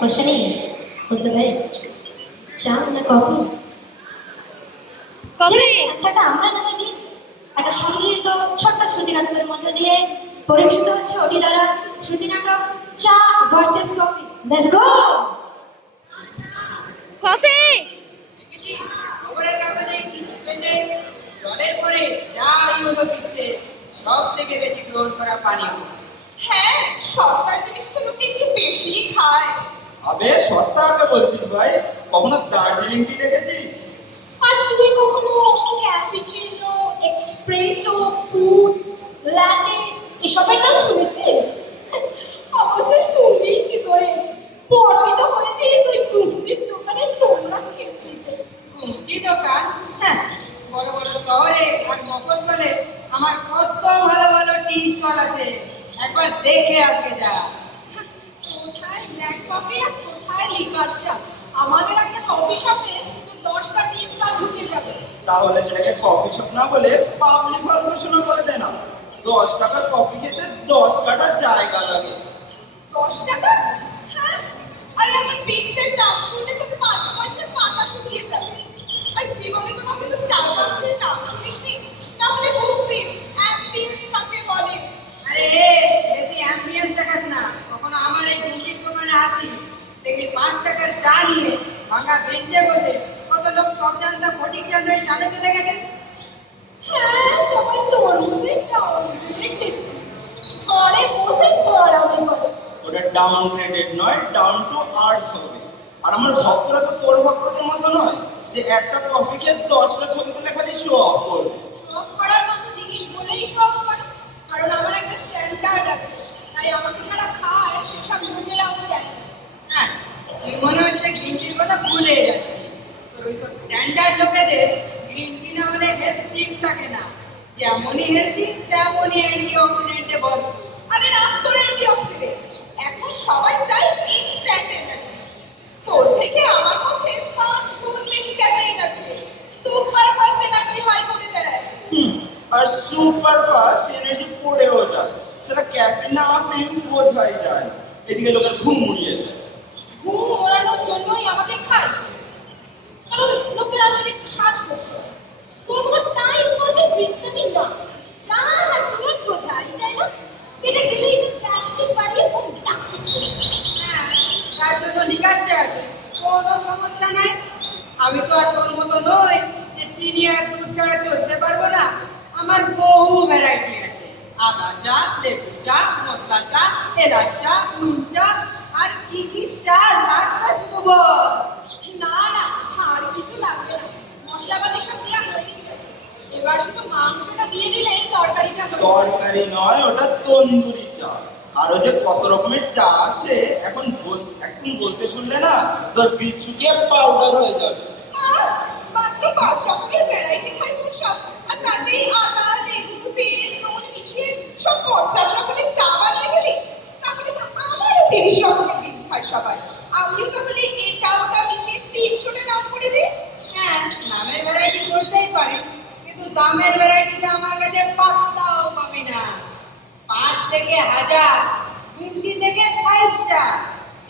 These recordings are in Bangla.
Question is who's the best চা না কফি কফি আচ্ছাটা আমরা নামে দিই একটা সংগৃহীত ছোট্ট শ্রুতি নাটকের মধ্য দিয়ে পরিবেশিত হচ্ছে ওটি দ্বারা শ্রুতি নাটক cha versus coffee let's go coffee! খবরের কাগজে কি চেপেছে জলের পরে বিশ্বে সব থেকে বেশি গ্রহণ করা পানি হ্যাঁ সস্তার জিনিস তো একটু বেশি খায়। আবে সস্তা আগে বলছিস ভাই? কখনো দার্জিলিং টি দেখেছিস আর তুই কখনো ক্যাপুচিনো এক্সপ্রেসো ফুড ল্যাটে এসবের নাম শুনেছিস অবশ্যই শুনবি কি করে বড়ই তো হয়েছিস ওই কুন্তির দোকানে তোমরা খেয়েছিস কুমটি দোকান হ্যাঁ বড় বড় শহরে আর মফস্বলে আমার কত ভালো ভালো টি স্টল আছে একবার দেখে আসবে যা কোথায় ব্ল্যাক কফি আর কোথায় লিকার চা? আমাদের একটা কফি শপে দশটা টি ঢুকে যাবে। তাহলে সেটাকে কফি শপ না বলে পাবলিক হল ঘোষণা করে দে না। দশ টাকার কফি খেতে দশ কাটা জায়গা লাগে। দশ টাকা? হ্যাঁ? আরে আমার দাম শুনলে তো পাঁচ টাকার চা নিয়ে ভাঙা বেঞ্চে বসে কত লোক সব জানতা ফটিক চাঁদ হয়ে চাঁদে চলে গেছে? হ্যাঁ সবাই তোর মধ্যে ডাউনগ্রেড দেখছি ঘরে বসে পড়াবে বলে। ওটা ডাউন গ্রেডেড নয় ডাউন টু আর্থ হবে। আর আমার ভক্তরা তো তোর ভক্তদের মতো নয় যে একটা দশটা ছবি তুলে খালি শো অফ করবে। করার মতো জিনিস বলেই করে কারণ আমার একটা স্ট্যান্ডার্ড আছে তাই আমাকে যারা খায় সেসব হ্যাঁ মনে হচ্ছে গ্রিন টির কথা ভুলে যাচ্ছি। তোর ওইসব স্ট্যান্ডার্ড লোকেদের গ্রিন টি না হলে হেলথ ঠিক থাকে না। যেমনই হেলদি তেমনই অ্যান্টি অক্সিডেন্টে ভরপুর আরে রাত করে এটি অক্সিডেন্ট এখন সবাই চায় ইনস্ট্যান্ট এনার্জি তোর থেকে আমার মধ্যে পাঁচ গুণ বেশি ক্যাফেইন আছে। সুপার ফাস্ট এনার্জি হাই করে দেয় আর সুপার ফাস্ট এনার্জি পড়েও যায়। সেটা ক্যাফিন না আফিন বোঝাই যায় এদিকে লোকের ঘুম উড়িয়ে দেয় ঘুম ওড়ানোর জন্যই আমাকে খায় কারণ লোকেরা যদি কাজ করতো তোর মতো টাইম পাসে ড্রিঙ্কস আমি না যা চুল বোঝাই যায় না এটা গেলেই তো প্লাস্টিক বাড়িয়ে ও প্লাস্টিক হ্যাঁ তার জন্য লিখাচ্ছে আছে কোনো সমস্যা নাই। আমি তো আর তোর মতো নই যে চিনি আর দুধ ছাড়া চলতে পারব না। আমার বহু ভ্যারাইটি আছে। আদা চা লেবু চা মশলা চা এলাচ চা নুন চা আর কি কি চা লাগবে শুধু না না, আর কিছু লাগবে মশলাপাতি সব দেওয়া হয়েই গেছে। এবার শুধু মাংসটা দিয়ে দিলেই তরকারিটা তরকারি নয়, ওটা তন্দুরি চা আরও যে কত রকমের চা আছে, এখন এখন বলতে শুনলে না? তোর শুকিয়ে পাউডার হয়ে যাবে। হ্যাঁ কিন্তু আমার কাছে পাত্তাও না। পাঁচ থেকে হাজার তিনটি থেকে ফাইভ স্টার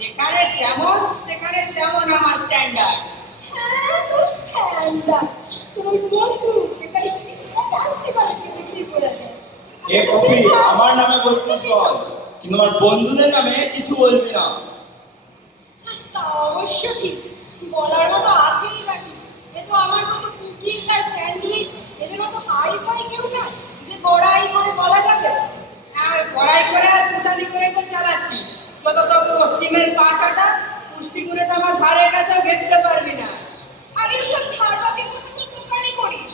যেখানে যেমন সেখানে তেমন আমার স্ট্যান্ডার্ড হ্যাঁ তোর তোর বন্ধু এখানে এ আমার নামে বলছিস বল কিন্তু আমার বন্ধুদের নামে কিছু বলবি না। তা অবশ্য ঠিক। বলার মতো আছেই নাকি? এ তো আমার মতো কুকিজ আর স্যান্ডউইচ এদের মতো হাই ফাই কেউ না যে বড়াই করে বলা যাবে? আর পড়াই করে আর ফুটানি করে তো চালাচ্ছিস। সব পশ্চিমের পাঁচাটা পুষ্টিগুলো তো আমার ধারে কাছেও ঘেঁচতে পারবি না। আর এসব ধারবাকে কোথাও তো দোকানে করিস?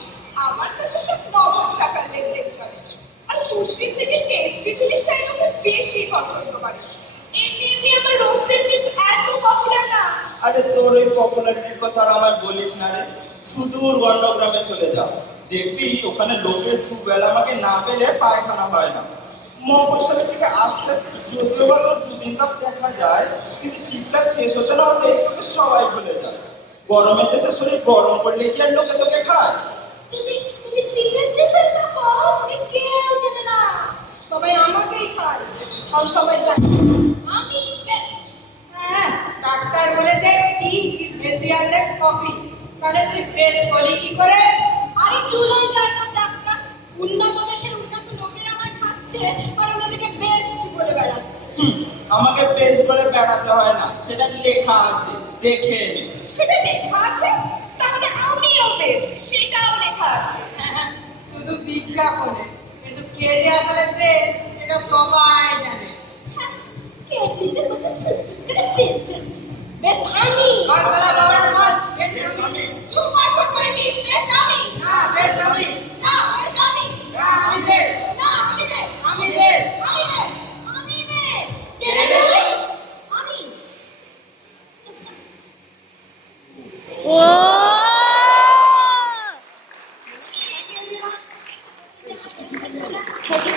আমার কাছে সব নগদ টাকার লেনদেন করে আর পুষ্টির থেকে টেস্টি জিনিসটাই আমাকে বেশি পছন্দ করে। এমনি এমনি আমার রোস্টেড চিপস এত পপুলার না। আরে তোর ওই পপুলারিটির কথা আর আমায় বলিস না রে। সুদূর গন্ডগ্রামে চলে যাও দেখবি ওখানে লোকের দুবেলা আমাকে না পেলে পায়খানা হয় না। মফস্বলের থেকে আস্তে আস্তে যদিও বা তোর দেখা যায়, কিন্তু শীতকাল শেষ হতে না হতে তোকে সবাই ভুলে যায়। গরমের দেশে শরীর গরম করলে কি আর লোকে তোকে খায়? সবাই আমাকেই খায়। সবাই জানে। আমি হ্যাঁ ডাক্তার তাহলে তুই কি করে? আরে না ডাক্তার। উন্নত আর ওনাদেরকে বেস্ট বলে বেড়াচ্ছে। আমাকে বেশ বলে বেড়াতে হয় না সেটা লেখা আছে দেখে নে। সেটা লেখা আছে তাহলে আমিও বেস্ট সেটাও লেখা আছে। শুধু বিজ্ঞাপনে কিন্তু কে যে আসলে বেস্ট সেটা সবাই জানে। Check it.